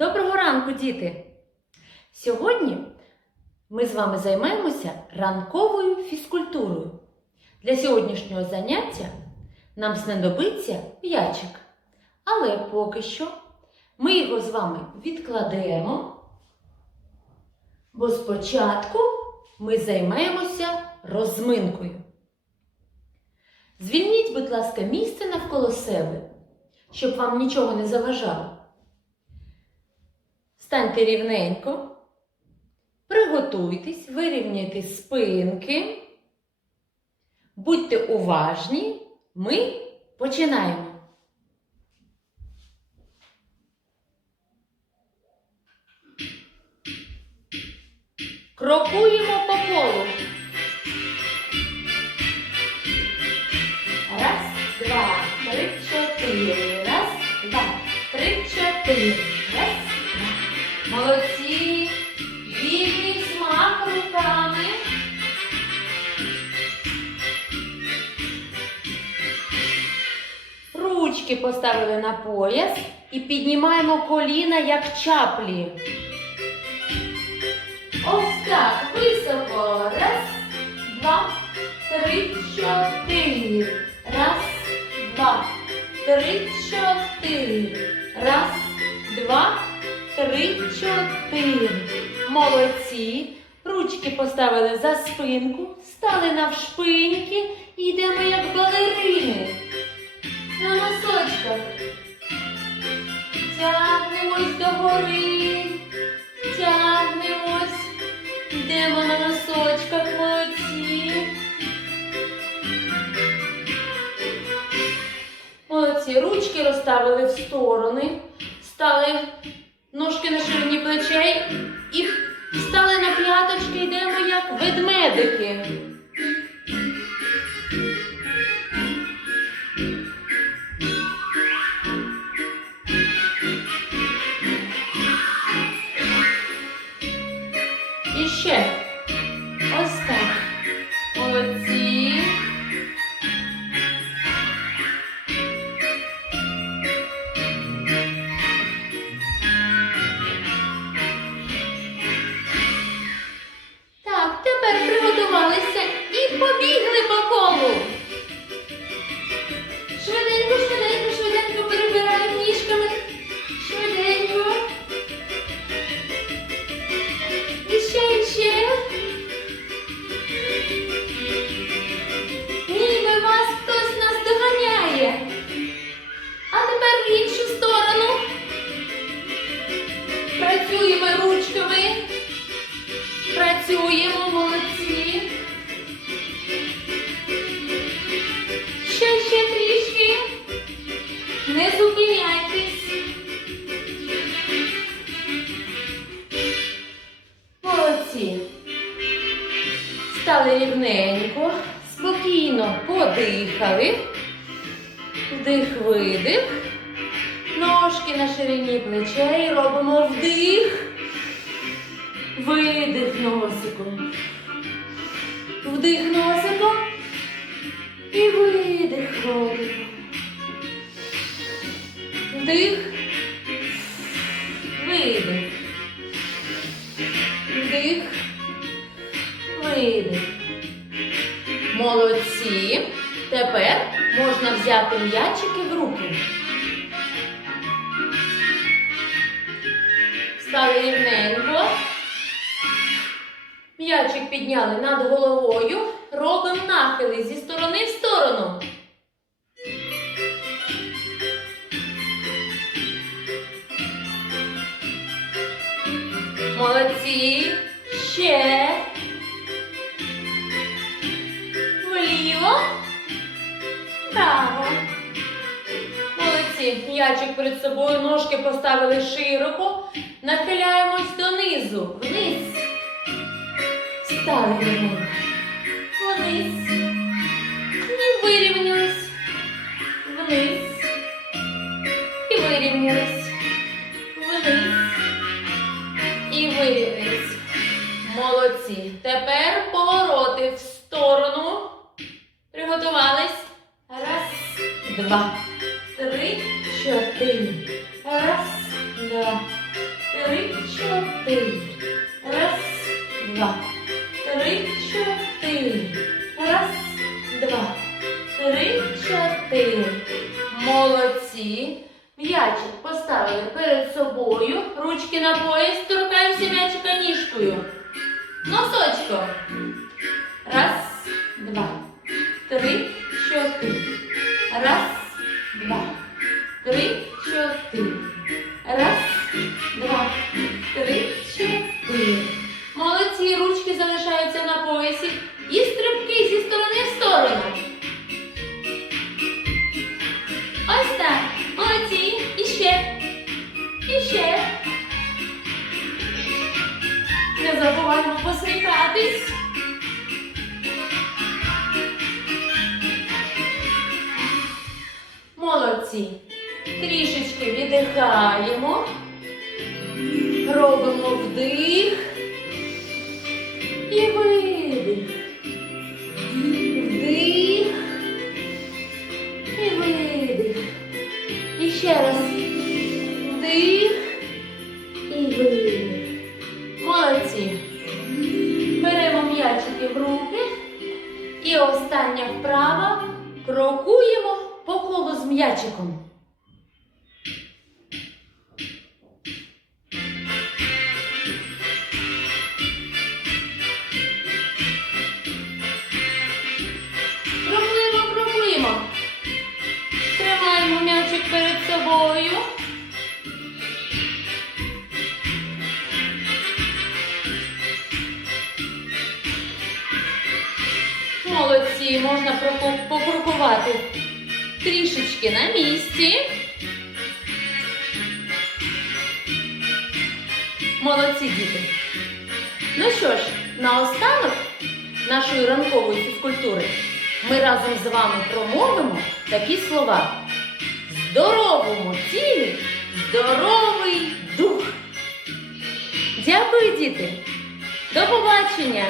Доброго ранку, діти! Сьогодні ми з вами займаємося ранковою фізкультурою. Для сьогоднішнього заняття нам знадобиться м'ячик. Але поки що ми його з вами відкладемо, бо спочатку ми займаємося розминкою. Звільніть, будь ласка, місце навколо себе, щоб вам нічого не заважало. Станьте рівненько, приготуйтесь, вирівняйте спинки, будьте уважні, ми починаємо. Крокуємо по колу. Раз, два, три, чотири. Раз, два, три, чотири. Ручки поставили на пояс і піднімаємо коліна, як чаплі. Ось так, високо. Раз, два, три, чотири. Раз, два, три, чотири. Раз, два, три, чотири. Молодці. Ручки поставили за спинку, стали навшпиньки і йдемо як балерини. На носочках. Тягнемось догори. Тягнемось. Йдемо на носочках, молодці. Молодці. Ручки розставили в сторони, стали ножки на ширині плечей і стали на п'яточки, йдемо як ведмедики. Ще. Працюємо, молодці. Ще, ще трішки. Не зупиняйтесь. Молодці. Стали рівненько, спокійно подихали. Вдих, видих. Ножки на ширині плечей. Робимо вдих. Видих носиком. Вдих носиком. І видих ротиком. Вдих. Видих. Вдих. Видих. Молодці. Тепер можна взяти м'ячики в руки. Стали рівненько. М'ячик підняли над головою. Робимо нахили зі сторони в сторону. Молодці. Ще. Вліво. Право. Молодці. М'ячик перед собою, ножки поставили широко. Нахиляємось донизу. Вниз. Стали рівненько. Вниз. І вирівнялись. Вниз. І вирівнялись. Вниз. І вирівнялись. Молодці. Тепер повороти в сторону. Приготувались. Раз, два, три, чотири. Раз, два, три, чотири. Молодці. М'ячик поставили перед собою. Ручки на пояс, торкаємося м'ячика ніжкою. Носочком. Раз, два, три, чотири. Раз, два, три, чотири. Раз, два, три, чотири. Молодці. Трішечки віддихаємо. Робимо вдих і видих. Можна проку- трішечки на місці. Молодці діти. Ну що ж, наостанок нашої ранкової фізкультури ми разом з вами промовимо такі слова. Здоровому тілі здоровий дух. Дякую, діти. До побачення!